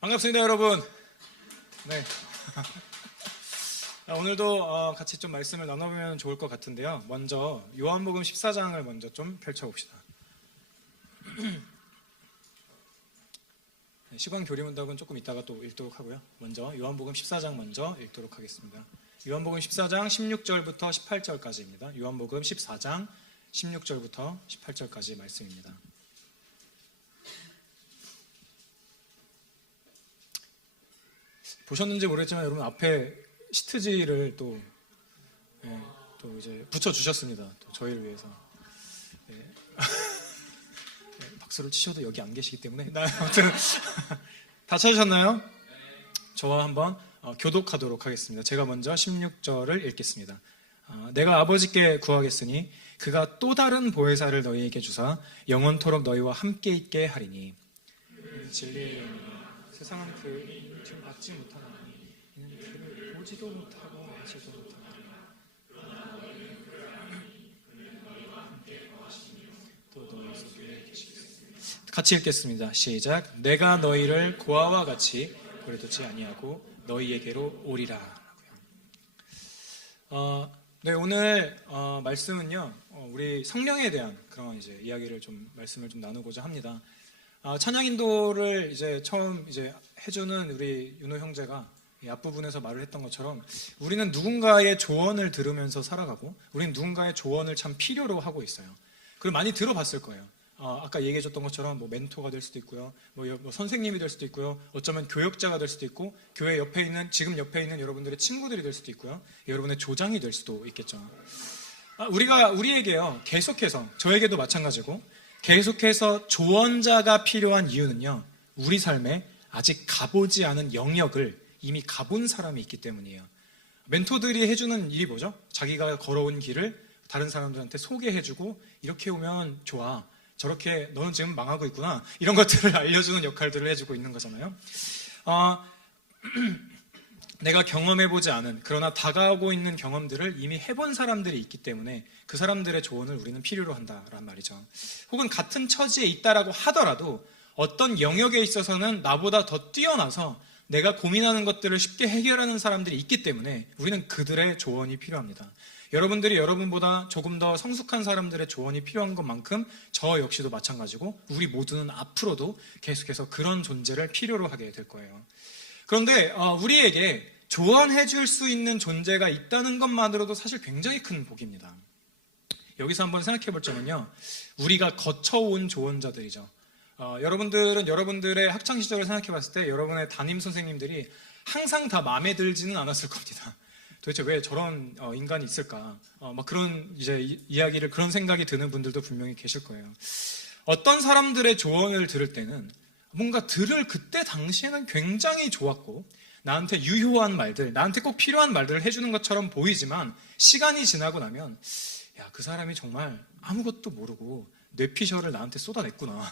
반갑습니다, 여러분. 네. 오늘도 같이 좀 말씀을 나눠보면 좋을 것 같은데요. 먼저 요한복음 14장을 먼저 좀 펼쳐봅시다. 시간 교리문답은 조금 이따가 또 읽도록 하고요. 먼저 요한복음 14장 먼저 읽도록 하겠습니다. 요한복음 14장 16절부터 18절까지입니다. 요한복음 14장 16절부터 18절까지 말씀입니다. 보셨는지 모르겠지만 여러분 앞에 시트지를 또 이제 붙여주셨습니다. 또 저희를 위해서. 네. 네, 박수를 치셔도 여기 안 계시기 때문에. 아무튼 다 찾으셨나요? 저와 한번 교독하도록 하겠습니다. 제가 먼저 16절을 읽겠습니다. 내가 아버지께 구하겠으니 그가 또 다른 보혜사를 너희에게 주사 영원토록 너희와 함께 있게 하리니 진리의 세상은 그를 받지 못하나니 이는 그를 보지도 못하고 알지도 못하나니 또 너희 속에 계시겠습니다. 같이 읽겠습니다. 시작. 내가 너희를 고아와 같이 버려두지 아니하고 너희에게로 오리라. 네, 오늘 말씀은요, 우리 성령에 대한 그런 이제 이야기를 말씀을 좀 나누고자 합니다. 찬양 인도를 이제 처음 이제 해주는 우리 윤호 형제가 이 앞부분에서 말을 했던 것처럼 우리는 누군가의 조언을 들으면서 살아가고 우리는 누군가의 조언을 참 필요로 하고 있어요. 그리고 많이 들어봤을 거예요. 아까 얘기해줬던 것처럼 뭐 멘토가 될 수도 있고요, 뭐 선생님이 될 수도 있고요, 어쩌면 교역자가 될 수도 있고 교회 옆에 있는 지금 옆에 있는 여러분들의 친구들이 될 수도 있고요, 여러분의 조장이 될 수도 있겠죠. 우리에게요 계속해서 저에게도 마찬가지고 계속해서 조언자가 필요한 이유는요, 우리 삶에 아직 가보지 않은 영역을 이미 가본 사람이 있기 때문이에요. 멘토들이 해주는 일이 뭐죠? 자기가 걸어온 길을 다른 사람들한테 소개해주고 이렇게 오면 좋아, 저렇게 너는 지금 망하고 있구나, 이런 것들을 알려주는 역할들을 해주고 있는 거잖아요. 내가 경험해보지 않은 그러나 다가오고 있는 경험들을 이미 해본 사람들이 있기 때문에 그 사람들의 조언을 우리는 필요로 한다라는 말이죠. 혹은 같은 처지에 있다라고 하더라도 어떤 영역에 있어서는 나보다 더 뛰어나서 내가 고민하는 것들을 쉽게 해결하는 사람들이 있기 때문에 우리는 그들의 조언이 필요합니다. 여러분들이 여러분보다 조금 더 성숙한 사람들의 조언이 필요한 것만큼 저 역시도 마찬가지고 우리 모두는 앞으로도 계속해서 그런 존재를 필요로 하게 될 거예요. 그런데 우리에게 조언해 줄 수 있는 존재가 있다는 것만으로도 사실 굉장히 큰 복입니다. 여기서 한번 생각해 볼 점은요, 우리가 거쳐온 조언자들이죠. 여러분들은 여러분들의 학창시절을 생각해 봤을 때 여러분의 담임 선생님들이 항상 다 마음에 들지는 않았을 겁니다. 도대체 왜 저런 인간이 있을까? 막 그런 이제 이야기를, 그런 생각이 드는 분들도 분명히 계실 거예요. 어떤 사람들의 조언을 들을 때는 뭔가 들을 그때 당시에는 굉장히 좋았고 나한테 유효한 말들, 나한테 꼭 필요한 말들을 해주는 것처럼 보이지만 시간이 지나고 나면 야, 그 사람이 정말 아무것도 모르고 뇌피셜을 나한테 쏟아냈구나,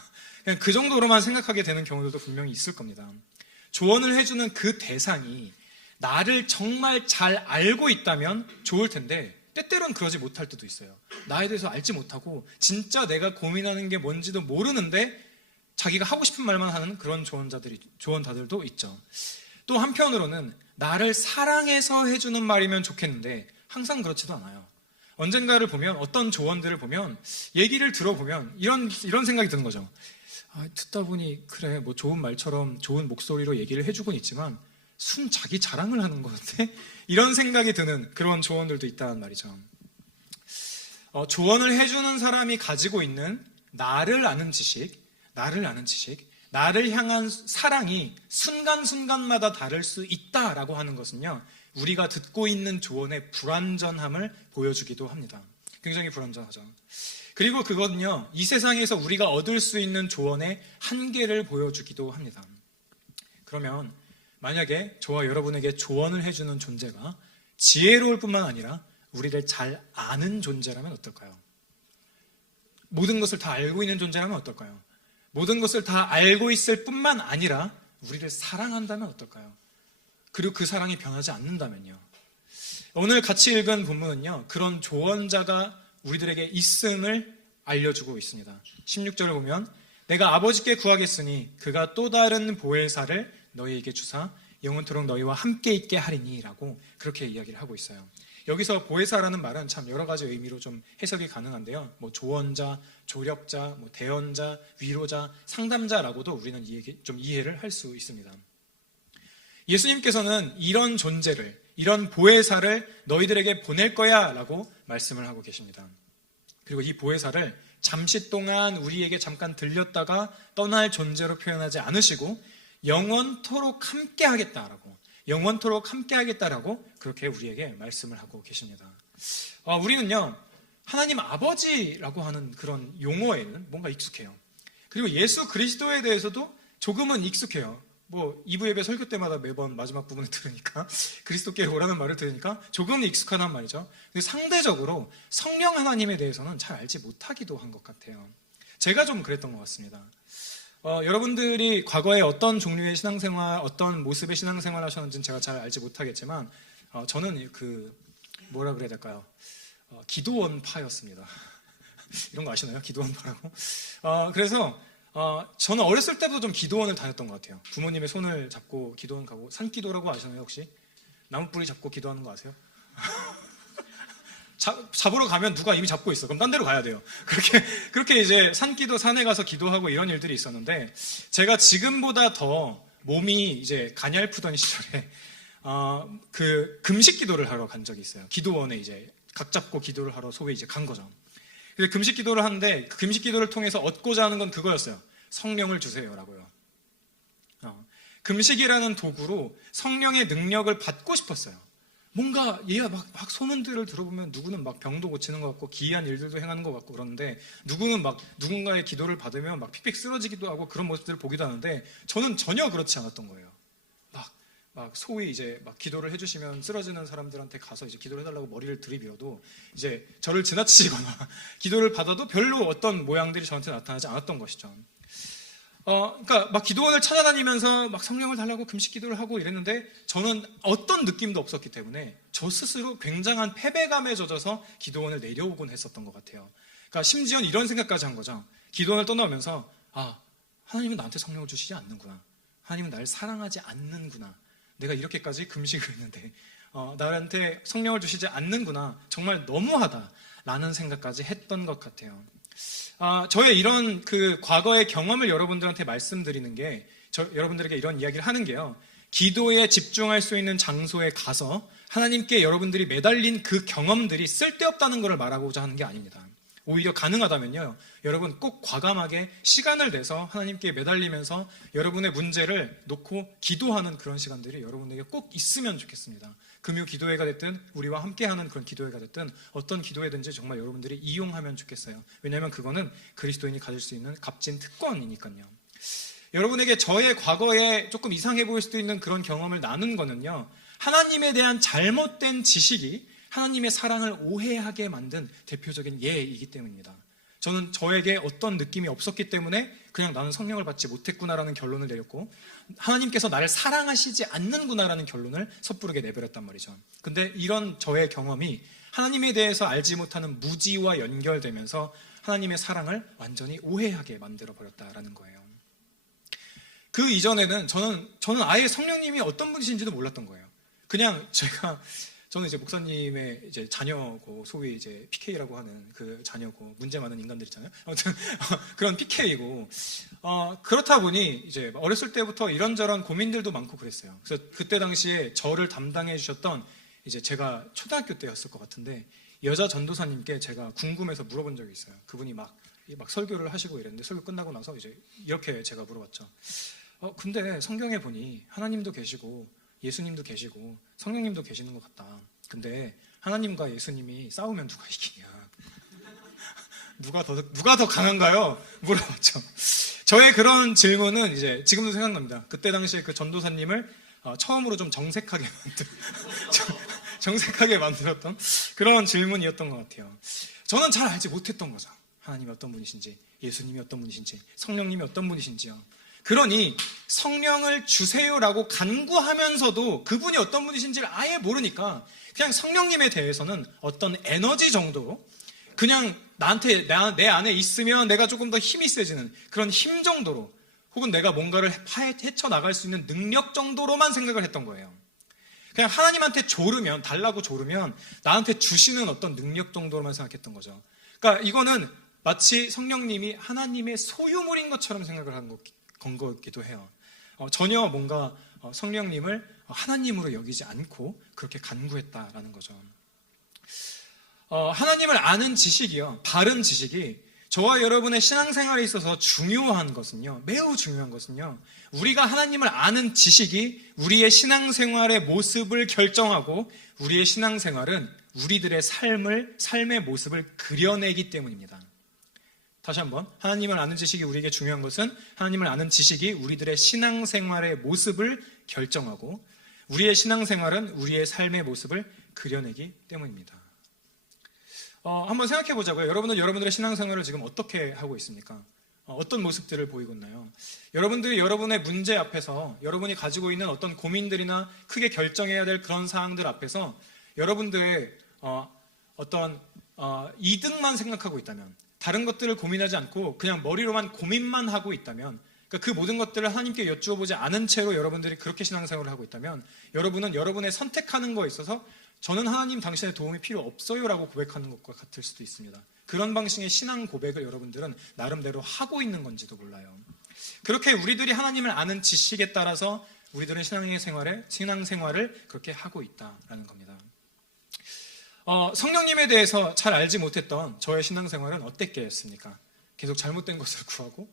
그냥 그 정도로만 생각하게 되는 경우들도 분명히 있을 겁니다. 조언을 해주는 그 대상이 나를 정말 잘 알고 있다면 좋을 텐데 때때로는 그러지 못할 때도 있어요. 나에 대해서 알지 못하고 진짜 내가 고민하는 게 뭔지도 모르는데 자기가 하고 싶은 말만 하는 그런 조언자들도 있죠. 또 한편으로는 나를 사랑해서 해주는 말이면 좋겠는데 항상 그렇지도 않아요. 언젠가를 보면, 어떤 조언들을 보면, 얘기를 들어보면 이런 생각이 드는 거죠. 듣다 보니 그래, 뭐 좋은 말처럼 좋은 목소리로 얘기를 해주곤 있지만 순 자기 자랑을 하는 것 같아? 이런 생각이 드는 그런 조언들도 있다는 말이죠. 조언을 해주는 사람이 가지고 있는 나를 아는 지식, 나를 향한 사랑이 순간순간마다 다를 수 있다라고 하는 것은요, 우리가 듣고 있는 조언의 불완전함을 보여주기도 합니다. 굉장히 불완전하죠. 그리고 그거는요, 이 세상에서 우리가 얻을 수 있는 조언의 한계를 보여주기도 합니다. 그러면 만약에 저와 여러분에게 조언을 해주는 존재가 지혜로울 뿐만 아니라 우리를 잘 아는 존재라면 어떨까요? 모든 것을 다 알고 있는 존재라면 어떨까요? 모든 것을 다 알고 있을 뿐만 아니라 우리를 사랑한다면 어떨까요? 그리고 그 사랑이 변하지 않는다면요. 오늘 같이 읽은 본문은요, 그런 조언자가 우리들에게 있음을 알려주고 있습니다. 16절을 보면 내가 아버지께 구하겠으니 그가 또 다른 보혜사를 너희에게 주사 영원토록 너희와 함께 있게 하리니 라고 그렇게 이야기를 하고 있어요. 여기서 보혜사라는 말은 참 여러 가지 의미로 좀 해석이 가능한데요. 뭐 조언자, 조력자, 뭐 대언자, 위로자, 상담자라고도 우리는 좀 이해를 할 수 있습니다. 예수님께서는 이런 존재를, 이런 보혜사를 너희들에게 보낼 거야 라고 말씀을 하고 계십니다. 그리고 이 보혜사를 잠시 동안 우리에게 잠깐 들렸다가 떠날 존재로 표현하지 않으시고 영원토록 함께 하겠다라고, 영원토록 함께 하겠다라고 그렇게 우리에게 말씀을 하고 계십니다. 우리는요, 하나님 아버지라고 하는 그런 용어에는 뭔가 익숙해요. 그리고 예수 그리스도에 대해서도 조금은 익숙해요. 뭐 2부 예배 설교 때마다 매번 마지막 부분을 들으니까 그리스도께 오라는 말을 들으니까 조금은 익숙하단 말이죠. 근데 상대적으로 성령 하나님에 대해서는 잘 알지 못하기도 한 것 같아요. 제가 좀 그랬던 것 같습니다. 여러분들이 과거에 어떤 종류의 신앙생활, 어떤 모습의 신앙생활 하셨는지는 제가 잘 알지 못하겠지만 저는 뭐라 그래야 될까요? 기도원파였습니다. 이런 거 아시나요? 기도원파라고? 그래서 저는 어렸을 때부터 좀 기도원을 다녔던 것 같아요. 부모님의 손을 잡고 기도원 가고, 산기도라고 아시나요 혹시? 나무뿌리 잡고 기도하는 거 아세요? 잡으러 가면 누가 이미 잡고 있어. 그럼 딴 데로 가야 돼요. 그렇게 이제 산기도, 산에 가서 기도하고 이런 일들이 있었는데, 제가 지금보다 더 몸이 이제 가냘프던 시절에 금식 기도를 하러 간 적이 있어요. 기도원에 이제 각 잡고 기도를 하러 소위 이제 간 거죠. 그래서 금식 기도를 하는데 그 금식 기도를 통해서 얻고자 하는 건 그거였어요. 성령을 주세요라고요. 금식이라는 도구로 성령의 능력을 받고 싶었어요. 뭔가 얘가 막 소문들을 들어보면 누구는 막 병도 고치는 것 같고 기이한 일들도 행하는 것 같고 그러는데, 누구는 막 누군가의 기도를 받으면 막 픽픽 쓰러지기도 하고 그런 모습들을 보기도 하는데, 저는 전혀 그렇지 않았던 거예요. 막 소위 이제 막 기도를 해주시면 쓰러지는 사람들한테 가서 이제 기도를 해달라고 머리를 들이밀어도 이제 저를 지나치거나 기도를 받아도 별로 어떤 모양들이 저한테 나타나지 않았던 것이죠. 그러니까 막 기도원을 찾아다니면서 막 성령을 달라고 금식 기도를 하고 이랬는데, 저는 어떤 느낌도 없었기 때문에 저 스스로 굉장한 패배감에 젖어서 기도원을 내려오곤 했었던 것 같아요. 그러니까 심지어는 이런 생각까지 한 거죠. 기도원을 떠나면서 하나님은 나한테 성령을 주시지 않는구나. 하나님은 나를 사랑하지 않는구나. 내가 이렇게까지 금식을 했는데 나한테 성령을 주시지 않는구나. 정말 너무하다라는 생각까지 했던 것 같아요. 저의 이런 과거의 경험을 여러분들한테 말씀드리는 게, 여러분들에게 이런 이야기를 하는 게요, 기도에 집중할 수 있는 장소에 가서 하나님께 여러분들이 매달린 그 경험들이 쓸데없다는 것을 말하고자 하는 게 아닙니다. 오히려 가능하다면요, 여러분 꼭 과감하게 시간을 내서 하나님께 매달리면서 여러분의 문제를 놓고 기도하는 그런 시간들이 여러분에게 꼭 있으면 좋겠습니다. 금요 기도회가 됐든 우리와 함께하는 그런 기도회가 됐든 어떤 기도회든지 정말 여러분들이 이용하면 좋겠어요. 왜냐하면 그거는 그리스도인이 가질 수 있는 값진 특권이니까요. 여러분에게 저의 과거에 조금 이상해 보일 수도 있는 그런 경험을 나눈 거는요, 하나님에 대한 잘못된 지식이 하나님의 사랑을 오해하게 만든 대표적인 예이기 때문입니다. 저는 저에게 어떤 느낌이 없었기 때문에 그냥 나는 성령을 받지 못했구나라는 결론을 내렸고, 하나님께서 나를 사랑하시지 않는구나라는 결론을 섣부르게 내버렸단 말이죠. 근데 이런 저의 경험이 하나님에 대해서 알지 못하는 무지와 연결되면서 하나님의 사랑을 완전히 오해하게 만들어버렸다라는 거예요. 그 이전에는 저는 아예 성령님이 어떤 분이신지도 몰랐던 거예요. 그냥 저는 이제 목사님의 이제 자녀고, 소위 이제 PK라고 하는 그 자녀고, 문제 많은 인간들 있잖아요. 아무튼 그런 PK이고, 그렇다 보니 이제 어렸을 때부터 이런저런 고민들도 많고 그랬어요. 그래서 그때 당시에 저를 담당해 주셨던, 이제 제가 초등학교 때였을 것 같은데, 여자 전도사님께 제가 궁금해서 물어본 적이 있어요. 그분이 막 설교를 하시고 이랬는데, 설교 끝나고 나서 이제 이렇게 제가 물어봤죠. 근데 성경에 보니 하나님도 계시고 예수님도 계시고 성령님도 계시는 것 같다. 근데 하나님과 예수님이 싸우면 누가 이기냐? 누가 더 강한가요? 물어봤죠. 저의 그런 질문은 이제 지금도 생각납니다. 그때 당시에 그 전도사님을 처음으로 좀 정색하게 만들었던 그런 질문이었던 것 같아요. 저는 잘 알지 못했던 거죠. 하나님이 어떤 분이신지, 예수님이 어떤 분이신지, 성령님이 어떤 분이신지요. 그러니 성령을 주세요라고 간구하면서도 그분이 어떤 분이신지를 아예 모르니까 그냥 성령님에 대해서는 어떤 에너지 정도로, 그냥 내 안에 있으면 내가 조금 더 힘이 세지는 그런 힘 정도로, 혹은 내가 뭔가를 헤쳐나갈 수 있는 능력 정도로만 생각을 했던 거예요. 그냥 하나님한테 달라고 조르면 나한테 주시는 어떤 능력 정도로만 생각했던 거죠. 그러니까 이거는 마치 성령님이 하나님의 소유물인 것처럼 생각을 한 거기도 해요. 전혀 뭔가 성령님을 하나님으로 여기지 않고 그렇게 간구했다라는 거죠. 하나님을 아는 지식이요, 바른 지식이 저와 여러분의 신앙생활에 있어서 중요한 것은요, 매우 중요한 것은요, 우리가 하나님을 아는 지식이 우리의 신앙생활의 모습을 결정하고 우리의 신앙생활은 우리들의 삶의 모습을 그려내기 때문입니다. 다시 한번, 하나님을 아는 지식이 우리에게 중요한 것은 하나님을 아는 지식이 우리들의 신앙생활의 모습을 결정하고 우리의 신앙생활은 우리의 삶의 모습을 그려내기 때문입니다. 한번 생각해 보자고요. 여러분은 여러분들의 신앙생활을 지금 어떻게 하고 있습니까? 어떤 모습들을 보이고 있나요? 여러분들이 여러분의 문제 앞에서 여러분이 가지고 있는 어떤 고민들이나 크게 결정해야 될 그런 사항들 앞에서 여러분들의 어떤 이득만 생각하고 있다면, 다른 것들을 고민하지 않고 그냥 머리로만 고민만 하고 있다면, 그러니까 그 모든 것들을 하나님께 여쭈어보지 않은 채로 여러분들이 그렇게 신앙생활을 하고 있다면, 여러분은 여러분의 선택하는 거에 있어서 저는 하나님 당신의 도움이 필요 없어요 라고 고백하는 것과 같을 수도 있습니다. 그런 방식의 신앙 고백을 여러분들은 나름대로 하고 있는 건지도 몰라요. 그렇게 우리들이 하나님을 아는 지식에 따라서 우리들은 신앙생활을 그렇게 하고 있다라는 겁니다. 성령님에 대해서 잘 알지 못했던 저의 신앙생활은 어땠겠습니까? 계속 잘못된 것을 구하고,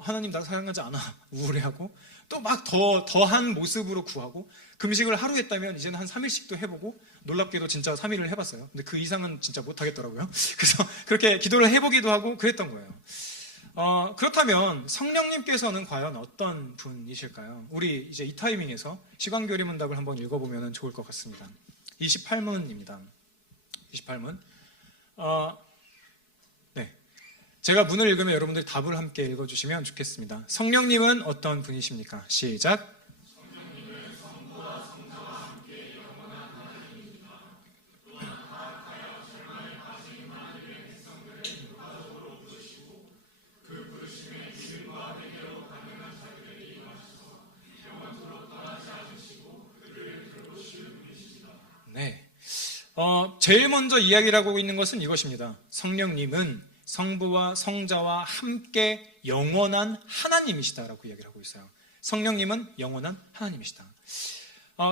하나님 나 사랑하지 않아 우울해하고, 또 막 더한 모습으로 구하고, 금식을 하루 했다면 이제는 한 3일씩도 해보고, 놀랍게도 진짜 3일을 해봤어요. 근데 그 이상은 진짜 못하겠더라고요. 그래서 그렇게 기도를 해보기도 하고 그랬던 거예요. 그렇다면 성령님께서는 과연 어떤 분이실까요? 우리 이제 이 타이밍에서 시간교리 문답을 한번 읽어보면 좋을 것 같습니다. 28문입니다. 28문. 네. 제가 문을 읽으면 여러분들이 답을 함께 읽어주시면 좋겠습니다. 성령님은 어떤 분이십니까? 시작. 성령님은 성부와 성자와 함께 영원한 하나님입니다. 또한 다하여 절망에 빠진 하나님의 백성들을 일괄적으로 부르시고 그 부르심에 믿음과 회개로 가능한 자들에게 임하셔서 영원토록 떠나지 않으시고 그들을 돌보시는 분이십니다. 네. 제일 먼저 이야기를 하고 있는 것은 이것입니다. 성령님은 성부와 성자와 함께 영원한 하나님이시다라고 이야기를 하고 있어요. 성령님은 영원한 하나님이시다.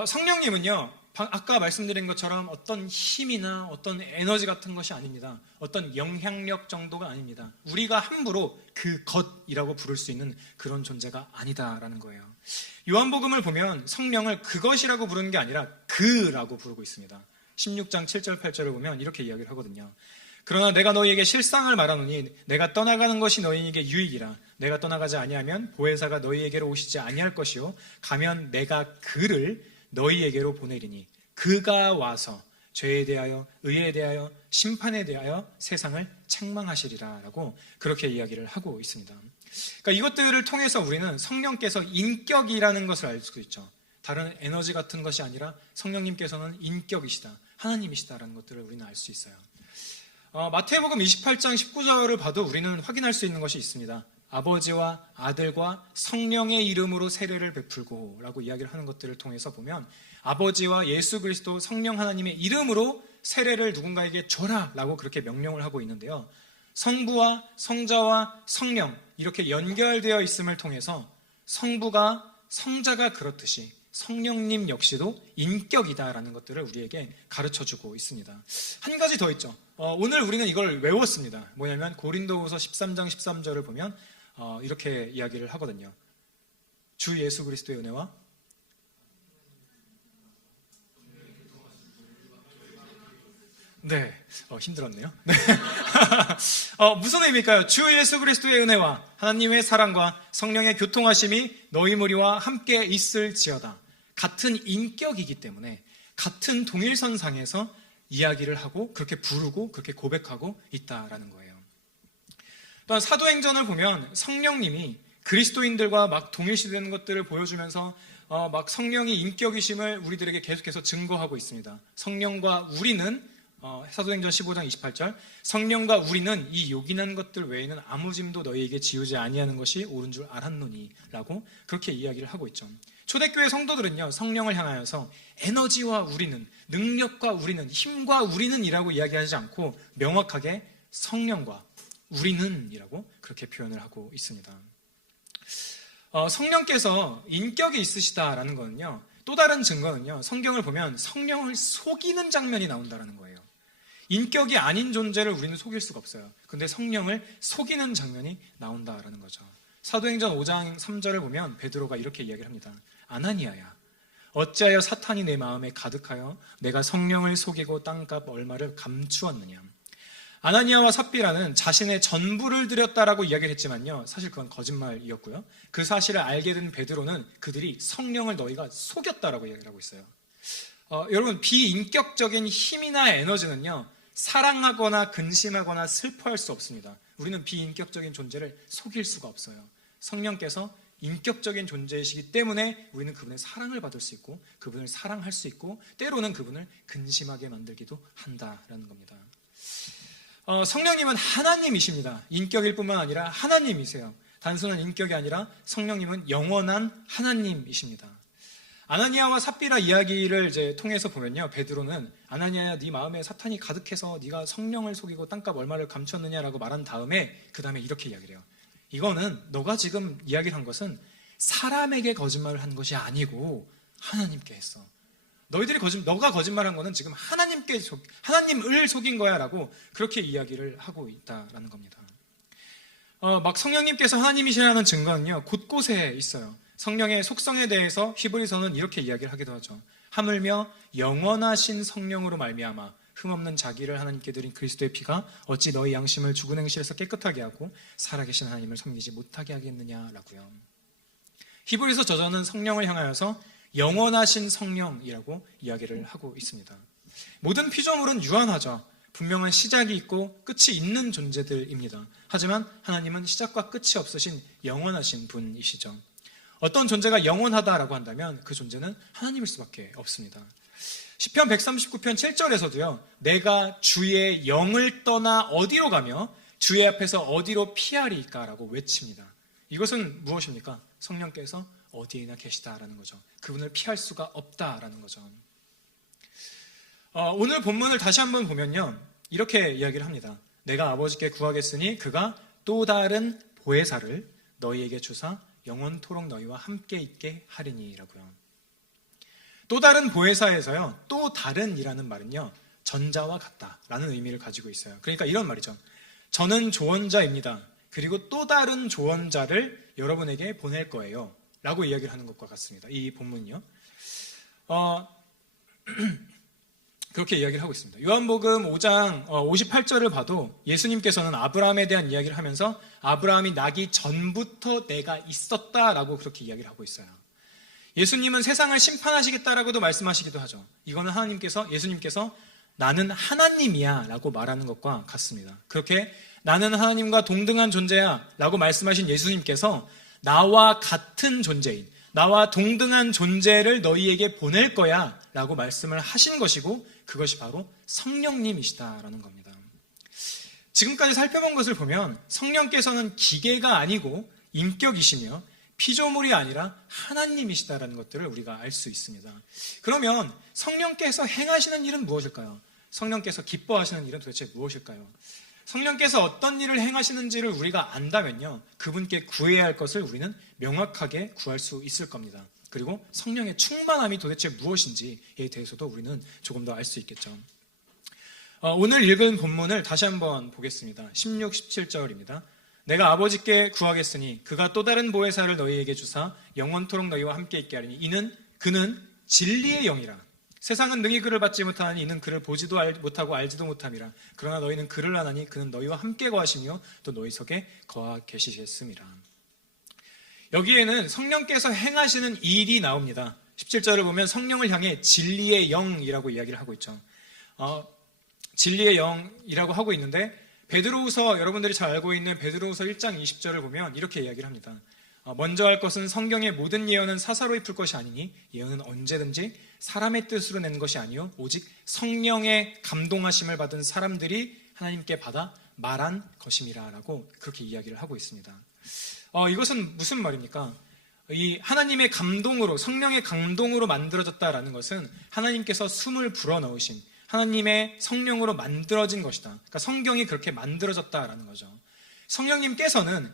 성령님은요, 아까 말씀드린 것처럼 어떤 힘이나 어떤 에너지 같은 것이 아닙니다. 어떤 영향력 정도가 아닙니다. 우리가 함부로 그 것이라고 부를 수 있는 그런 존재가 아니다라는 거예요. 요한복음을 보면 성령을 그것이라고 부르는 게 아니라 그라고 부르고 있습니다. 16장 7절 8절을 보면 이렇게 이야기를 하거든요. 그러나 내가 너희에게 실상을 말하노니 내가 떠나가는 것이 너희에게 유익이라. 내가 떠나가지 아니하면 보혜사가 너희에게로 오시지 아니할 것이요 가면 내가 그를 너희에게로 보내리니 그가 와서 죄에 대하여 의에 대하여 심판에 대하여 세상을 책망하시리라 라고 그렇게 이야기를 하고 있습니다. 그러니까 이것들을 통해서 우리는 성령께서 인격이라는 것을 알 수 있죠. 다른 에너지 같은 것이 아니라 성령님께서는 인격이시다, 하나님이시다라는 것들을 우리는 알 수 있어요. 마태복음 28장 19절을 봐도 우리는 확인할 수 있는 것이 있습니다. 아버지와 아들과 성령의 이름으로 세례를 베풀고 라고 이야기를 하는 것들을 통해서 보면 아버지와 예수 그리스도 성령 하나님의 이름으로 세례를 누군가에게 줘라 라고 그렇게 명령을 하고 있는데요. 성부와 성자와 성령 이렇게 연결되어 있음을 통해서 성부가 성자가 그렇듯이 성령님 역시도 인격이다라는 것들을 우리에게 가르쳐주고 있습니다. 한 가지 더 있죠. 오늘 우리는 이걸 외웠습니다. 뭐냐면 고린도후서 13장 13절을 보면 이렇게 이야기를 하거든요. 주 예수 그리스도의 은혜와 네, 힘들었네요. 네. 무슨 의미일까요? 주 예수 그리스도의 은혜와 하나님의 사랑과 성령의 교통하심이 너희 무리와 함께 있을지어다. 같은 인격이기 때문에 같은 동일선상에서 이야기를 하고 그렇게 부르고 그렇게 고백하고 있다라는 거예요. 또한 사도행전을 보면 성령님이 그리스도인들과 막 동일시되는 것들을 보여주면서 막 성령이 인격이심을 우리들에게 계속해서 증거하고 있습니다. 성령과 우리는 사도행전 15장 28절 성령과 우리는 이 요긴한 것들 외에는 아무 짐도 너희에게 지우지 아니하는 것이 옳은 줄 알았노니 라고 그렇게 이야기를 하고 있죠. 초대교회 성도들은요, 성령을 향하여서 에너지와 우리는, 능력과 우리는, 힘과 우리는 이라고 이야기하지 않고 명확하게 성령과 우리는 이라고 그렇게 표현을 하고 있습니다. 성령께서 인격이 있으시다라는 거는요, 또 다른 증거는요, 성경을 보면 성령을 속이는 장면이 나온다는 거예요. 인격이 아닌 존재를 우리는 속일 수가 없어요. 근데 성령을 속이는 장면이 나온다라는 거죠. 사도행전 5장 3절을 보면 베드로가 이렇게 이야기를 합니다. 아나니아야, 어찌하여 사탄이 내 마음에 가득하여 내가 성령을 속이고 땅값 얼마를 감추었느냐. 아나니아와 삽비라는 자신의 전부를 드렸다라고 이야기를 했지만요, 사실 그건 거짓말이었고요. 그 사실을 알게 된 베드로는 그들이 성령을 너희가 속였다라고 이야기를 하고 있어요. 여러분, 비인격적인 힘이나 에너지는요, 사랑하거나 근심하거나 슬퍼할 수 없습니다. 우리는 비인격적인 존재를 속일 수가 없어요. 성령께서 인격적인 존재이시기 때문에 우리는 그분의 사랑을 받을 수 있고 그분을 사랑할 수 있고 때로는 그분을 근심하게 만들기도 한다라는 겁니다. 성령님은 하나님이십니다. 인격일 뿐만 아니라 하나님이세요. 단순한 인격이 아니라 성령님은 영원한 하나님이십니다. 아나니아와 삽비라 이야기를 이제 통해서 보면요, 베드로는 아나니아야, 네 마음에 사탄이 가득해서 네가 성령을 속이고 땅값 얼마를 감췄느냐라고 말한 다음에 그 다음에 이렇게 이야기를 해요. 이거는 너가 지금 이야기를 한 것은 사람에게 거짓말을 한 것이 아니고 하나님께 했어. 너가 거짓말한 거는 지금 하나님을 속인 거야라고 그렇게 이야기를 하고 있다라는 겁니다. 막 성령님께서 하나님이시라는 증거는요, 곳곳에 있어요. 성령의 속성에 대해서 히브리서는 이렇게 이야기를 하기도 하죠. 하물며 영원하신 성령으로 말미암아 흠없는 자기를 하나님께 드린 그리스도의 피가 어찌 너희 양심을 죽은 행실에서 깨끗하게 하고 살아계신 하나님을 섬기지 못하게 하겠느냐라고요. 히브리서 저자는 성령을 향하여서 영원하신 성령이라고 이야기를 하고 있습니다. 모든 피조물은 유한하죠. 분명한 시작이 있고 끝이 있는 존재들입니다. 하지만 하나님은 시작과 끝이 없으신 영원하신 분이시죠. 어떤 존재가 영원하다라고 한다면 그 존재는 하나님일 수밖에 없습니다. 시편 139편 7절에서도요, 내가 주의 영을 떠나 어디로 가며 주의 앞에서 어디로 피하리까 라고 외칩니다. 이것은 무엇입니까? 성령께서 어디에나 계시다라는 거죠. 그분을 피할 수가 없다라는 거죠. 오늘 본문을 다시 한번 보면요, 이렇게 이야기를 합니다. 내가 아버지께 구하겠으니 그가 또 다른 보혜사를 너희에게 주사 영원토록 너희와 함께 있게 하리니라고요. 또 다른 보혜사에서요, 또 다른이라는 말은요, 전자와 같다라는 의미를 가지고 있어요. 그러니까 이런 말이죠. 저는 조언자입니다. 그리고 또 다른 조언자를 여러분에게 보낼 거예요 라고 이야기를 하는 것과 같습니다. 이 본문이요. 그렇게 이야기를 하고 있습니다. 요한복음 5장 58절을 봐도 예수님께서는 아브라함에 대한 이야기를 하면서 아브라함이 나기 전부터 내가 있었다라고 그렇게 이야기를 하고 있어요. 예수님은 세상을 심판하시겠다라고도 말씀하시기도 하죠. 이거는 예수님께서 나는 하나님이야 라고 말하는 것과 같습니다. 그렇게 나는 하나님과 동등한 존재야 라고 말씀하신 예수님께서 나와 같은 존재인, 나와 동등한 존재를 너희에게 보낼 거야 라고 말씀을 하신 것이고 그것이 바로 성령님이시다라는 겁니다. 지금까지 살펴본 것을 보면 성령께서는 기계가 아니고 인격이시며 피조물이 아니라 하나님이시다라는 것들을 우리가 알 수 있습니다. 그러면 성령께서 행하시는 일은 무엇일까요? 성령께서 기뻐하시는 일은 도대체 무엇일까요? 성령께서 어떤 일을 행하시는지를 우리가 안다면요, 그분께 구해야 할 것을 우리는 명확하게 구할 수 있을 겁니다. 그리고 성령의 충만함이 도대체 무엇인지에 대해서도 우리는 조금 더 알 수 있겠죠. 오늘 읽은 본문을 다시 한번 보겠습니다. 16, 17절입니다. 내가 아버지께 구하겠으니 그가 또 다른 보혜사를 너희에게 주사 영원토록 너희와 함께 있게 하리니 그는 진리의 영이라. 세상은 능히 그를 받지 못하니 이는 그를 보지도 못하고 알지도 못함이라. 그러나 너희는 그를 아나니 그는 너희와 함께 거하시며 또 너희 속에 거하 계시겠음이라. 여기에는 성령께서 행하시는 일이 나옵니다. 17절을 보면 성령을 향해 진리의 영이라고 이야기를 하고 있죠. 진리의 영이라고 하고 있는데 베드로후서, 여러분들이 잘 알고 있는 베드로후서 1장 20절을 보면 이렇게 이야기를 합니다. 먼저 할 것은 성경의 모든 예언은 사사로이 풀 것이 아니니 예언은 언제든지 사람의 뜻으로 낸 것이 아니요 오직 성령의 감동하심을 받은 사람들이 하나님께 받아 말한 것임이라 라고 그렇게 이야기를 하고 있습니다. 이것은 무슨 말입니까? 이 하나님의 감동으로, 성령의 감동으로 만들어졌다라는 것은 하나님께서 숨을 불어넣으신 하나님의 성령으로 만들어진 것이다. 그러니까 성경이 그렇게 만들어졌다라는 거죠. 성령님께서는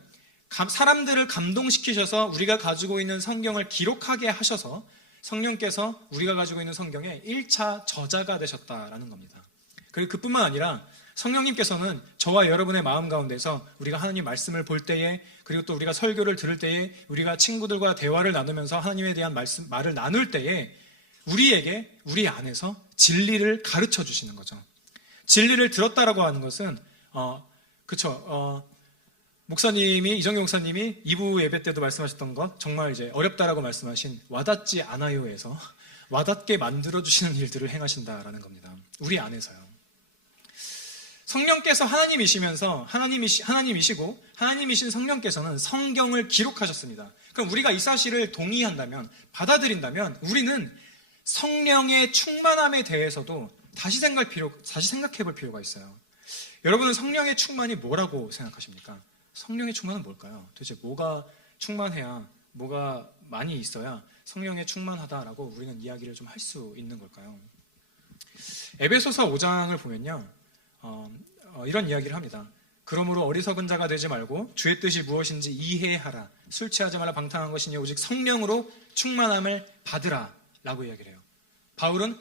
사람들을 감동시키셔서 우리가 가지고 있는 성경을 기록하게 하셔서 성령께서 우리가 가지고 있는 성경의 1차 저자가 되셨다라는 겁니다. 그리고 그뿐만 아니라 성령님께서는 저와 여러분의 마음 가운데서 우리가 하나님 말씀을 볼 때에, 그리고 또 우리가 설교를 들을 때에, 우리가 친구들과 대화를 나누면서 하나님에 대한 말을 나눌 때에 우리에게 우리 안에서 진리를 가르쳐 주시는 거죠. 진리를 들었다라고 하는 것은 이정용 목사님이 2부 예배 때도 말씀하셨던 것, 정말 이제 어렵다라고 말씀하신 와닿지 않아요에서 와닿게 만들어 주시는 일들을 행하신다라는 겁니다. 우리 안에서요. 성령께서 하나님이시면서 하나님이시고 하나님이신 성령께서는 성경을 기록하셨습니다. 그럼 우리가 이 사실을 동의한다면, 받아들인다면 우리는 성령의 충만함에 대해서도 다시 생각해 볼 필요가 있어요. 여러분은 성령의 충만이 뭐라고 생각하십니까? 성령의 충만은 뭘까요? 도대체 뭐가 충만해야, 뭐가 많이 있어야 성령의 충만하다라고 우리는 이야기를 좀 할 수 있는 걸까요? 에베소서 5장을 보면요, 이런 이야기를 합니다. 그러므로 어리석은 자가 되지 말고 주의 뜻이 무엇인지 이해하라. 술 취하지 말라. 방탕한 것이니 오직 성령으로 충만함을 받으라 라고 이야기를 해요. 바울은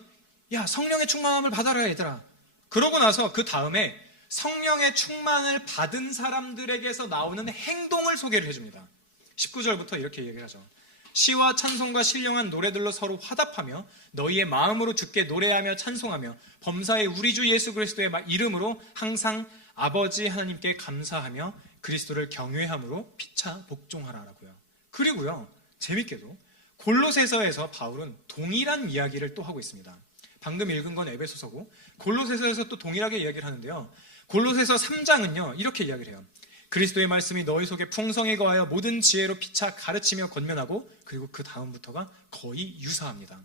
야, 성령의 충만함을 받아라 얘들아. 그러고 나서 그 다음에 성령의 충만을 받은 사람들에게서 나오는 행동을 소개를 해줍니다. 19절부터 이렇게 얘기를 하죠. 시와 찬송과 신령한 노래들로 서로 화답하며 너희의 마음으로 주께 노래하며 찬송하며 범사의 우리 주 예수 그리스도의 이름으로 항상 아버지 하나님께 감사하며 그리스도를 경외함으로 피차 복종하라라고요. 그리고요, 재밌게도 골로새서에서 바울은 동일한 이야기를 또 하고 있습니다. 방금 읽은 건 에베소서고 골로새서에서 또 동일하게 이야기를 하는데요. 골로새서 3장은요 이렇게 이야기를 해요. 그리스도의 말씀이 너희 속에 풍성히 거하여 모든 지혜로 피차 가르치며 권면하고, 그리고 그 다음부터가 거의 유사합니다.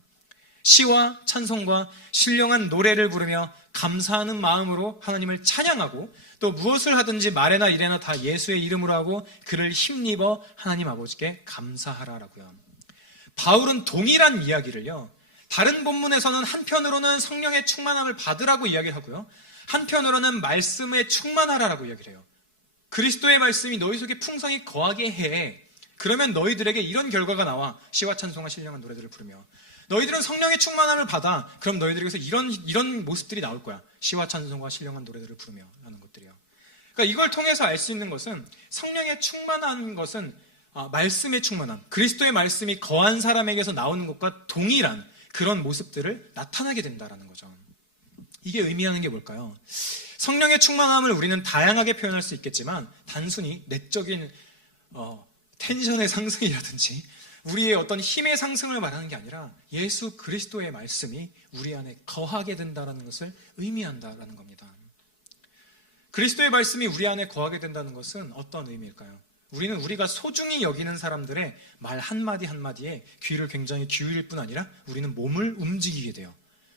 시와 찬송과 신령한 노래를 부르며 감사하는 마음으로 하나님을 찬양하고, 또 무엇을 하든지 말에나 일에나 다 예수의 이름으로 하고 그를 힘입어 하나님 아버지께 감사하라라고요. 바울은 동일한 이야기를요, 다른 본문에서는 한편으로는 성령의 충만함을 받으라고 이야기를 하고요, 한편으로는 말씀에 충만하라라고 이야기를 해요. 그리스도의 말씀이 너희 속에 풍성히 거하게 해. 그러면 너희들에게 이런 결과가 나와. 시와 찬송과 신령한 노래들을 부르며 너희들은 성령의 충만함을 받아. 그럼 너희들에게서 이런 모습들이 나올 거야. 시와 찬송과 신령한 노래들을 부르며 라는 것들이요. 그러니까 이걸 통해서 알 수 있는 것은 성령의 충만한 것은 말씀의 충만함, 그리스도의 말씀이 거한 사람에게서 나오는 것과 동일한 그런 모습들을 나타나게 된다라는 거죠. 이게 의미하는 게 뭘까요? 성령의 충만함을 우리는 다양하게 표현할 수 있겠지만 단순히 내적인 텐션의 상승이라든지 우리의 어떤 힘의 상승을 말하는 게 아니라 예수 그리스도의 말씀이 우리 안에 거하게 된다는 것을 의미한다라는 겁니다. 그리스도의 말씀이 우리 안에 거하게 된다는 것은 어떤 의미일까요? 우리는 우리가 소중히 여기는 사람들의 말 한마디 한마디에 귀를 굉장히 기울일 뿐 아니라 우리는 몸을 움직이게 돼요.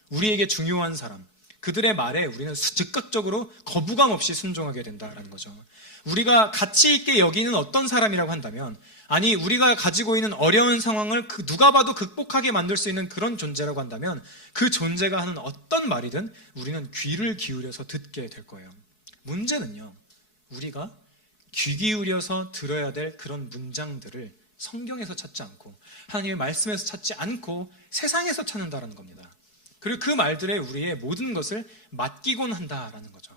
우리에게 중요한 사람, 그들의 말에 우리는 즉각적으로 거부감 없이 순종하게 된다는 거죠. 우리가 가치 있게 여기는 어떤 사람이라고 한다면, 아니 우리가 가지고 있는 어려운 상황을 누가 봐도 극복하게 만들 수 있는 그런 존재라고 한다면 그 존재가 하는 어떤 말이든 우리는 귀를 기울여서 듣게 될 거예요. 문제는요, 우리가 귀 기울여서 들어야 될 그런 문장들을 성경에서 찾지 않고 하나님의 말씀에서 찾지 않고 세상에서 찾는다는 겁니다. 그리고 그 말들에 우리의 모든 것을 맡기곤 한다라는 거죠.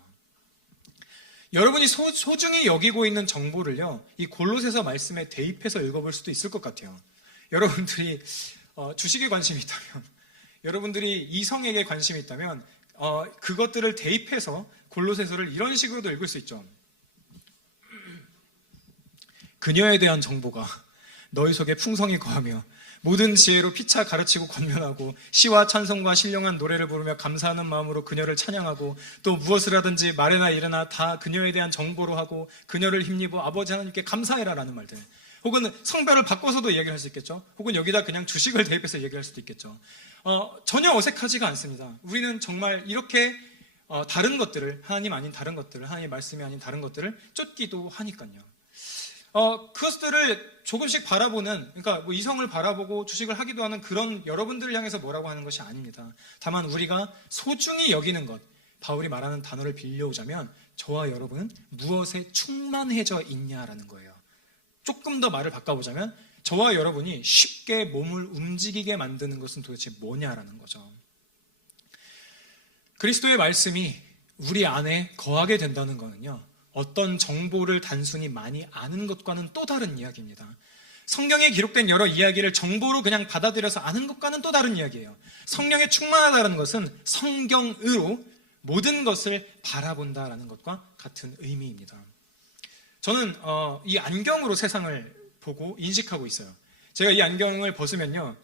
여러분이 소중히 여기고 있는 정보를요, 이 골로새서 말씀에 대입해서 읽어볼 수도 있을 것 같아요. 여러분들이 주식에 관심이 있다면, 여러분들이 이성에게 관심이 있다면 그것들을 대입해서 골로새서를 이런 식으로도 읽을 수 있죠. 그녀에 대한 정보가 너희 속에 풍성히 거하며 모든 지혜로 피차 가르치고 권면하고 시와 찬송과 신령한 노래를 부르며 감사하는 마음으로 그녀를 찬양하고 또 무엇을 하든지 말에나 일에나 다 그녀에 대한 정보로 하고 그녀를 힘입어 아버지 하나님께 감사해라 라는 말들. 혹은 성별을 바꿔서도 이야기를 할 수 있겠죠. 혹은 여기다 그냥 주식을 대입해서 얘기할 수도 있겠죠. 전혀 어색하지가 않습니다. 우리는 정말 이렇게 다른 것들을, 하나님 아닌 다른 것들을, 하나님의 말씀이 아닌 다른 것들을 쫓기도 하니까요. 그것들을 조금씩 바라보는, 그러니까 뭐 이성을 바라보고 주식을 하기도 하는 그런 여러분들을 향해서 뭐라고 하는 것이 아닙니다. 다만 우리가 소중히 여기는 것, 바울이 말하는 단어를 빌려오자면 저와 여러분은 무엇에 충만해져 있냐라는 거예요. 조금 더 말을 바꿔보자면 저와 여러분이 쉽게 몸을 움직이게 만드는 것은 도대체 뭐냐라는 거죠. 그리스도의 말씀이 우리 안에 거하게 된다는 것은요, 어떤 정보를 단순히 많이 아는 것과는 또 다른 이야기입니다. 성경에 기록된 여러 이야기를 정보로 그냥 받아들여서 아는 것과는 또 다른 이야기예요. 성령에 충만하다는 것은 성경으로 모든 것을 바라본다라는 것과 같은 의미입니다. 저는 이 안경으로 세상을 보고 인식하고 있어요. 제가 이 안경을 벗으면요,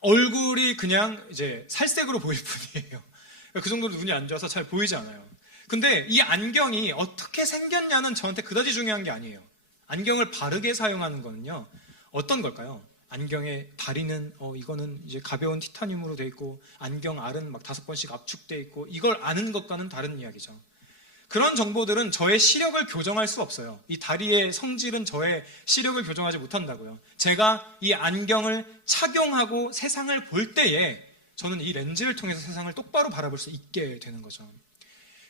얼굴이 그냥 이제 살색으로 보일 뿐이에요. 그 정도로 눈이 안 좋아서 잘 보이지 않아요. 근데 이 안경이 어떻게 생겼냐는 저한테 그다지 중요한 게 아니에요. 안경을 바르게 사용하는 거는요, 어떤 걸까요? 안경의 다리는 이거는 이제 가벼운 티타늄으로 돼 있고 안경 알은 막 5번씩 압축돼 있고, 이걸 아는 것과는 다른 이야기죠. 그런 정보들은 저의 시력을 교정할 수 없어요. 이 다리의 성질은 저의 시력을 교정하지 못한다고요. 제가 이 안경을 착용하고 세상을 볼 때에 저는 이 렌즈를 통해서 세상을 똑바로 바라볼 수 있게 되는 거죠.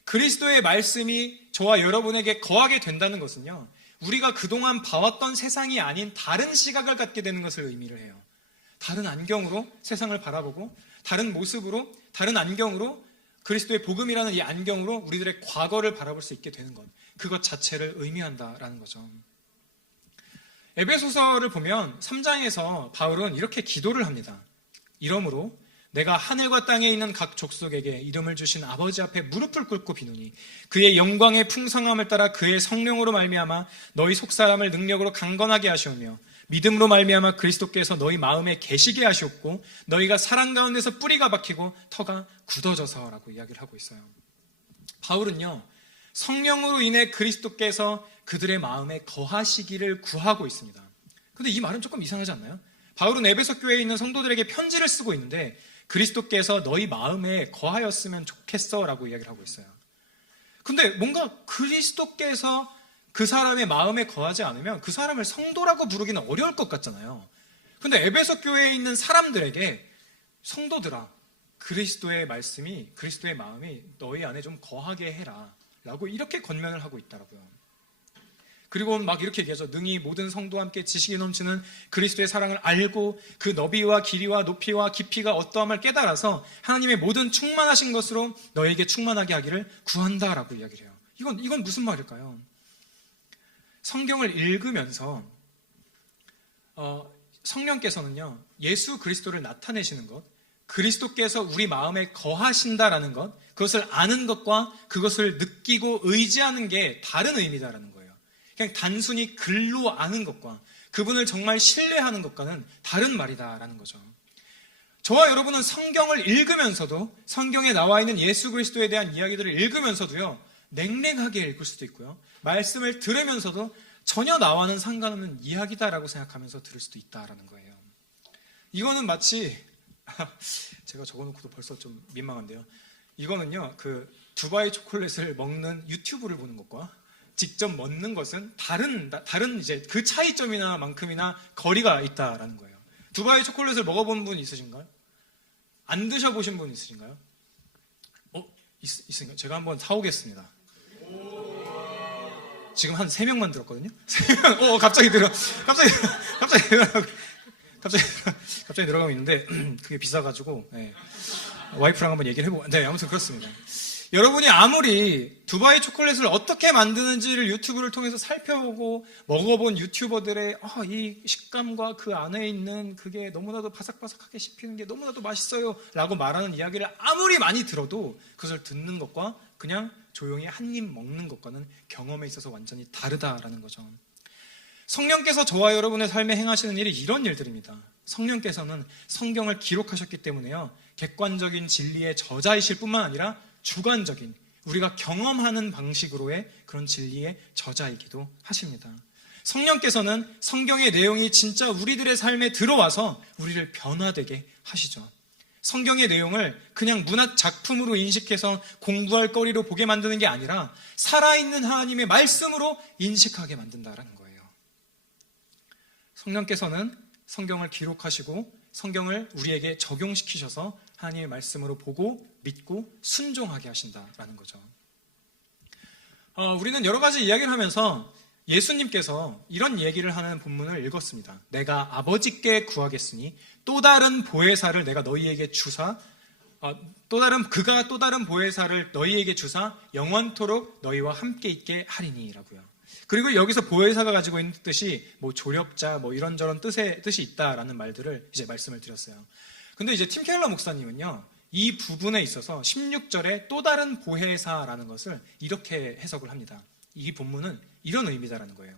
그리스도의 말씀이 저와 여러분에게 거하게 된다는 것은요, 우리가 그동안 봐왔던 세상이 아닌 다른 시각을 갖게 되는 것을 의미를 해요. 다른 안경으로 세상을 바라보고, 다른 모습으로, 다른 안경으로, 그리스도의 복음이라는 이 안경으로 우리들의 과거를 바라볼 수 있게 되는 것, 그것 자체를 의미한다라는 거죠. 에베소서를 보면 3장에서 바울은 이렇게 기도를 합니다. 이러므로 내가 하늘과 땅에 있는 각 족속에게 이름을 주신 아버지 앞에 무릎을 꿇고 비노니 그의 영광의 풍성함을 따라 그의 성령으로 말미암아 너희 속사람을 능력으로 강건하게 하시오며 믿음으로 말미암아 그리스도께서 너희 마음에 계시게 하시옵고 너희가 사랑 가운데서 뿌리가 박히고 터가 굳어져서라고 이야기를 하고 있어요. 바울은요, 성령으로 인해 그리스도께서 그들의 마음에 거하시기를 구하고 있습니다. 그런데 이 말은 조금 이상하지 않나요? 바울은 에베소 교회에 있는 성도들에게 편지를 쓰고 있는데 그리스도께서 너희 마음에 거하였으면 좋겠어 라고 이야기를 하고 있어요. 근데 뭔가 그리스도께서 그 사람의 마음에 거하지 않으면 그 사람을 성도라고 부르기는 어려울 것 같잖아요. 근데 에베소 교회에 있는 사람들에게 성도들아, 그리스도의 말씀이, 그리스도의 마음이 너희 안에 좀 거하게 해라 라고 이렇게 권면을 하고 있더라고요. 그리고 막 이렇게 얘기하죠. 능히 모든 성도와 함께 지식이 넘치는 그리스도의 사랑을 알고 그 너비와 길이와 높이와 깊이가 어떠함을 깨달아서 하나님의 모든 충만하신 것으로 너에게 충만하게 하기를 구한다라고 이야기를 해요. 이건 무슨 말일까요? 성경을 읽으면서 성령께서는요, 예수 그리스도를 나타내시는 것, 그리스도께서 우리 마음에 거하신다라는 것, 그것을 아는 것과 그것을 느끼고 의지하는 게 다른 의미다라는 거예요. 그냥 단순히 글로 아는 것과 그분을 정말 신뢰하는 것과는 다른 말이다라는 거죠. 저와 여러분은 성경을 읽으면서도, 성경에 나와 있는 예수 그리스도에 대한 이야기들을 읽으면서도요, 냉랭하게 읽을 수도 있고요, 말씀을 들으면서도 전혀 나와는 상관없는 이야기다라고 생각하면서 들을 수도 있다라는 거예요. 이거는 마치 제가 적어놓고도 벌써 좀 민망한데요. 이거는요, 그 두바이 초콜릿을 먹는 유튜브를 보는 것과 직접 먹는 것은 다른 이제 그 차이점이나 만큼이나 거리가 있다라는 거예요. 두바이 초콜릿을 먹어본 분 있으신가요? 안 드셔보신 분 있으신가요? 있으신가요? 제가 한번 사오겠습니다. 지금 한 3명만 들었거든요? 3명, 갑자기 늘어가고 있는데, 그게 비싸가지고, 네. 와이프랑 한번 얘기를 해보고, 네, 아무튼 그렇습니다. 여러분이 아무리 두바이 초콜릿을 어떻게 만드는지를 유튜브를 통해서 살펴보고 먹어본 유튜버들의 이 식감과 그 안에 있는 그게 너무나도 바삭바삭하게 씹히는 게 너무나도 맛있어요 라고 말하는 이야기를 아무리 많이 들어도 그것을 듣는 것과 그냥 조용히 한 입 먹는 것과는 경험에 있어서 완전히 다르다라는 거죠. 성령께서 저와 여러분의 삶에 행하시는 일이 이런 일들입니다. 성령께서는 성경을 기록하셨기 때문에요, 객관적인 진리의 저자이실 뿐만 아니라 주관적인, 우리가 경험하는 방식으로의 그런 진리의 저자이기도 하십니다. 성령께서는 성경의 내용이 진짜 우리들의 삶에 들어와서 우리를 변화되게 하시죠. 성경의 내용을 그냥 문학 작품으로 인식해서 공부할 거리로 보게 만드는 게 아니라 살아있는 하나님의 말씀으로 인식하게 만든다라는 거예요. 성령께서는 성경을 기록하시고 성경을 우리에게 적용시키셔서 하나님의 말씀으로 보고 믿고 순종하게 하신다라는 거죠. 우리는 여러 가지 이야기를 하면서 예수님께서 이런 얘기를 하는 본문을 읽었습니다. 내가 아버지께 구하겠으니 또 다른 보혜사를 내가 너희에게 주사 그가 또 다른 보혜사를 너희에게 주사 영원토록 너희와 함께 있게 하리니라고요. 그리고 여기서 보혜사가 가지고 있는 뜻이 뭐 조력자 뭐 이런저런 뜻이 있다라는 말들을 이제 말씀을 드렸어요. 근데 이제 팀 켈러 목사님은요, 이 부분에 있어서 16절에 또 다른 보혜사라는 것을 이렇게 해석을 합니다. 이 본문은 이런 의미다라는 거예요.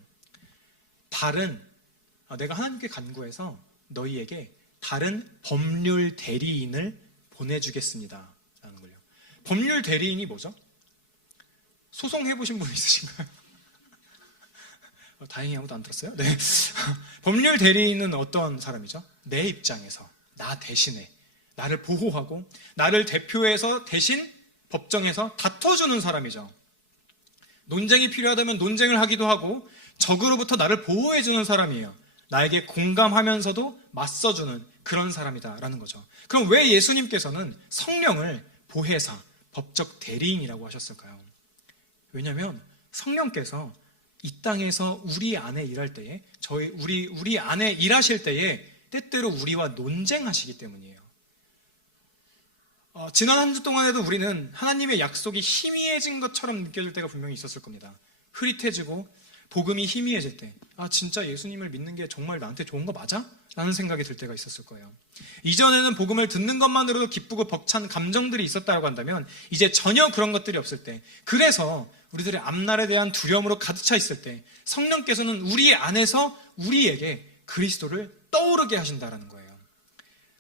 내가 하나님께 간구해서 너희에게 다른 법률 대리인을 보내주겠습니다 라는 거예요. 법률 대리인이 뭐죠? 소송해보신 분 있으신가요? 다행히 아무도 안 들었어요? 네. 법률 대리인은 어떤 사람이죠? 내 입장에서 나 대신에 나를 보호하고 나를 대표해서 대신 법정에서 다퉈주는 사람이죠. 논쟁이 필요하다면 논쟁을 하기도 하고 적으로부터 나를 보호해주는 사람이에요. 나에게 공감하면서도 맞서주는 그런 사람이다라는 거죠. 그럼 왜 예수님께서는 성령을 보혜사, 법적 대리인이라고 하셨을까요? 왜냐하면 성령께서 이 땅에서 우리 안에 일할 때에 우리 안에 일하실 때에 때때로 우리와 논쟁하시기 때문이에요. 지난 한 주 동안에도 우리는 하나님의 약속이 희미해진 것처럼 느껴질 때가 분명히 있었을 겁니다. 흐릿해지고 복음이 희미해질 때 진짜 예수님을 믿는 게 정말 나한테 좋은 거 맞아? 라는 생각이 들 때가 있었을 거예요. 이전에는 복음을 듣는 것만으로도 기쁘고 벅찬 감정들이 있었다고 한다면 이제 전혀 그런 것들이 없을 때, 그래서 우리들의 앞날에 대한 두려움으로 가득 차 있을 때 성령께서는 우리 안에서 우리에게 그리스도를 떠오르게 하신다는 거예요.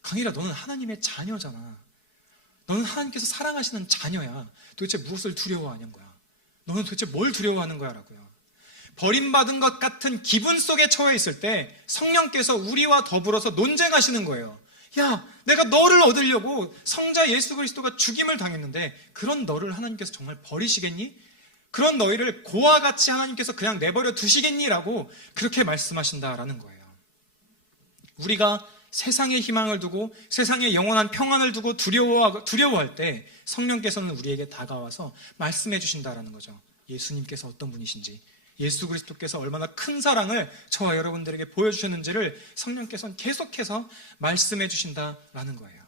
강일아, 너는 하나님의 자녀잖아. 너는 하나님께서 사랑하시는 자녀야. 도대체 무엇을 두려워하는 거야? 너는 도대체 뭘 두려워하는 거야? 라고요. 버림받은 것 같은 기분 속에 처해 있을 때 성령께서 우리와 더불어서 논쟁하시는 거예요. 야, 내가 너를 얻으려고 성자 예수 그리스도가 죽임을 당했는데 그런 너를 하나님께서 정말 버리시겠니? 그런 너희를 고와 같이 하나님께서 그냥 내버려 두시겠니? 라고 그렇게 말씀하신다라는 거예요. 우리가 세상의 희망을 두고 세상의 영원한 평안을 두고 두려워할 때 성령께서는 우리에게 다가와서 말씀해 주신다라는 거죠. 예수님께서 어떤 분이신지, 예수 그리스도께서 얼마나 큰 사랑을 저와 여러분들에게 보여주셨는지를 성령께서는 계속해서 말씀해 주신다라는 거예요.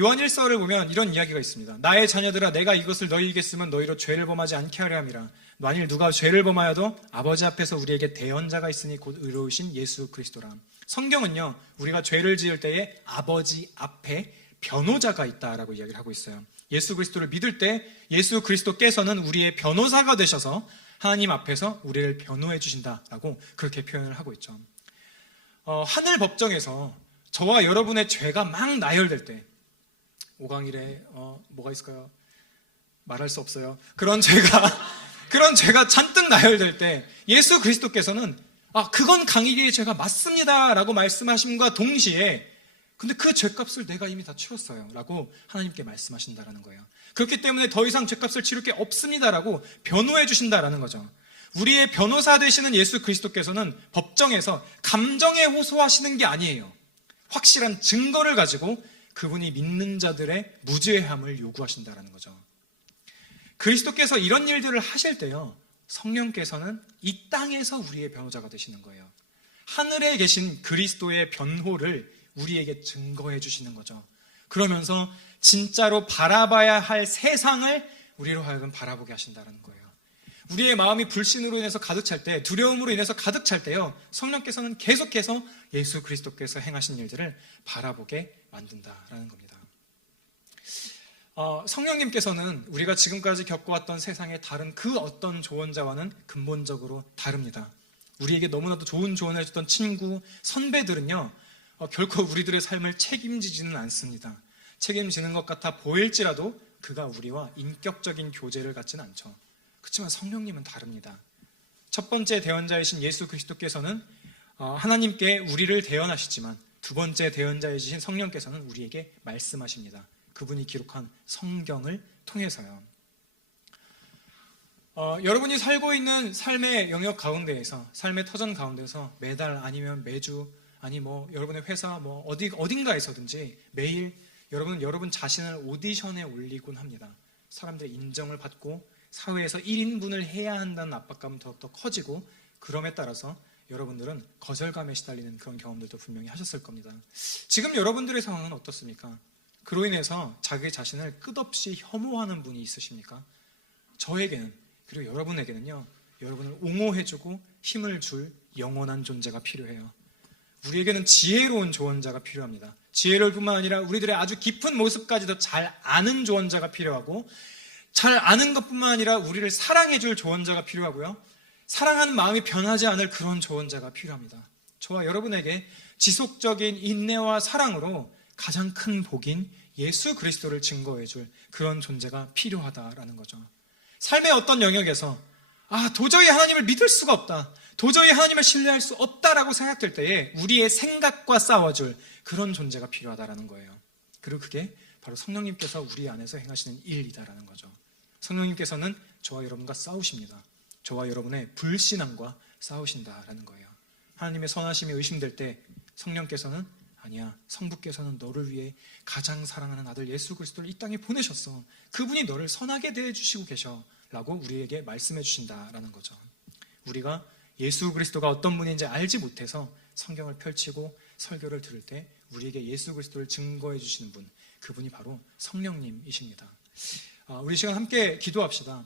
요한 1서를 보면 이런 이야기가 있습니다. 나의 자녀들아, 내가 이것을 너희에게 쓰면 너희로 죄를 범하지 않게 하려 함이라. 만일 누가 죄를 범하여도 아버지 앞에서 우리에게 대언자가 있으니 곧 의로우신 예수 그리스도라. 성경은요, 우리가 죄를 지을 때에 아버지 앞에 변호자가 있다라고 이야기를 하고 있어요. 예수 그리스도를 믿을 때 예수 그리스도께서는 우리의 변호사가 되셔서 하나님 앞에서 우리를 변호해 주신다라고 그렇게 표현을 하고 있죠. 하늘 법정에서 저와 여러분의 죄가 막 나열될 때, 오강일에 뭐가 있을까요? 말할 수 없어요. 그런 죄가 잔뜩 나열될 때 예수 그리스도께서는 그건 강일이의 죄가 맞습니다 라고 말씀하심과 동시에 근데 그 죄값을 내가 이미 다 치렀어요 라고 하나님께 말씀하신다는 거예요. 그렇기 때문에 더 이상 죄값을 치를 게 없습니다 라고 변호해 주신다는 거죠. 우리의 변호사 되시는 예수 그리스도께서는 법정에서 감정에 호소하시는 게 아니에요. 확실한 증거를 가지고 그분이 믿는 자들의 무죄함을 요구하신다는 거죠. 그리스도께서 이런 일들을 하실 때요, 성령께서는 이 땅에서 우리의 변호자가 되시는 거예요. 하늘에 계신 그리스도의 변호를 우리에게 증거해 주시는 거죠. 그러면서 진짜로 바라봐야 할 세상을 우리로 하여금 바라보게 하신다는 거예요. 우리의 마음이 불신으로 인해서 가득 찰 때, 두려움으로 인해서 가득 찰 때요, 성령께서는 계속해서 예수 그리스도께서 행하신 일들을 바라보게 만든다라는 겁니다. 성령님께서는 우리가 지금까지 겪어왔던 세상의 다른 그 어떤 조언자와는 근본적으로 다릅니다. 우리에게 너무나도 좋은 조언을 해줬던 친구, 선배들은요, 결코 우리들의 삶을 책임지지는 않습니다. 책임지는 것 같아 보일지라도 그가 우리와 인격적인 교제를 갖지는 않죠. 그렇지만 성령님은 다릅니다. 첫 번째 대언자이신 예수 그리스도께서는 하나님께 우리를 대언하시지만 두 번째 대언자이신 성령께서는 우리에게 말씀하십니다. 그분이 기록한 성경을 통해서요. 여러분이 살고 있는 삶의 영역 가운데에서, 삶의 터전 가운데서 매달 아니면 매주, 아니 여러분의 회사 어딘가에서든지 매일 여러분 자신을 오디션에 올리곤 합니다. 사람들의 인정을 받고 사회에서 1인분을 해야 한다는 압박감은 더욱더 커지고, 그럼에 따라서 여러분들은 거절감에 시달리는 그런 경험들도 분명히 하셨을 겁니다. 지금 여러분들의 상황은 어떻습니까? 그로 인해서 자기 자신을 끝없이 혐오하는 분이 있으십니까? 저에게는, 그리고 여러분에게는요, 여러분을 옹호해주고 힘을 줄 영원한 존재가 필요해요. 우리에게는 지혜로운 조언자가 필요합니다. 지혜로울 뿐만 아니라 우리들의 아주 깊은 모습까지도 잘 아는 조언자가 필요하고, 잘 아는 것뿐만 아니라 우리를 사랑해줄 조언자가 필요하고요, 사랑하는 마음이 변하지 않을 그런 조언자가 필요합니다. 저와 여러분에게 지속적인 인내와 사랑으로 가장 큰 복인 예수 그리스도를 증거해줄 그런 존재가 필요하다라는 거죠. 삶의 어떤 영역에서 도저히 하나님을 믿을 수가 없다, 도저히 하나님을 신뢰할 수 없다라고 생각될 때에 우리의 생각과 싸워줄 그런 존재가 필요하다라는 거예요. 그리고 그게 바로 성령님께서 우리 안에서 행하시는 일이다라는 거죠. 성령님께서는 저와 여러분과 싸우십니다. 저와 여러분의 불신앙과 싸우신다라는 거예요. 하나님의 선하심이 의심될 때 성령께서는 아니야, 성부께서는 너를 위해 가장 사랑하는 아들 예수 그리스도를 이 땅에 보내셨어, 그분이 너를 선하게 대해주시고 계셔 라고 우리에게 말씀해 주신다라는 거죠. 우리가 예수 그리스도가 어떤 분인지 알지 못해서 성경을 펼치고 설교를 들을 때 우리에게 예수 그리스도를 증거해 주시는 분, 그분이 바로 성령님이십니다. 우리 시간 함께 기도합시다.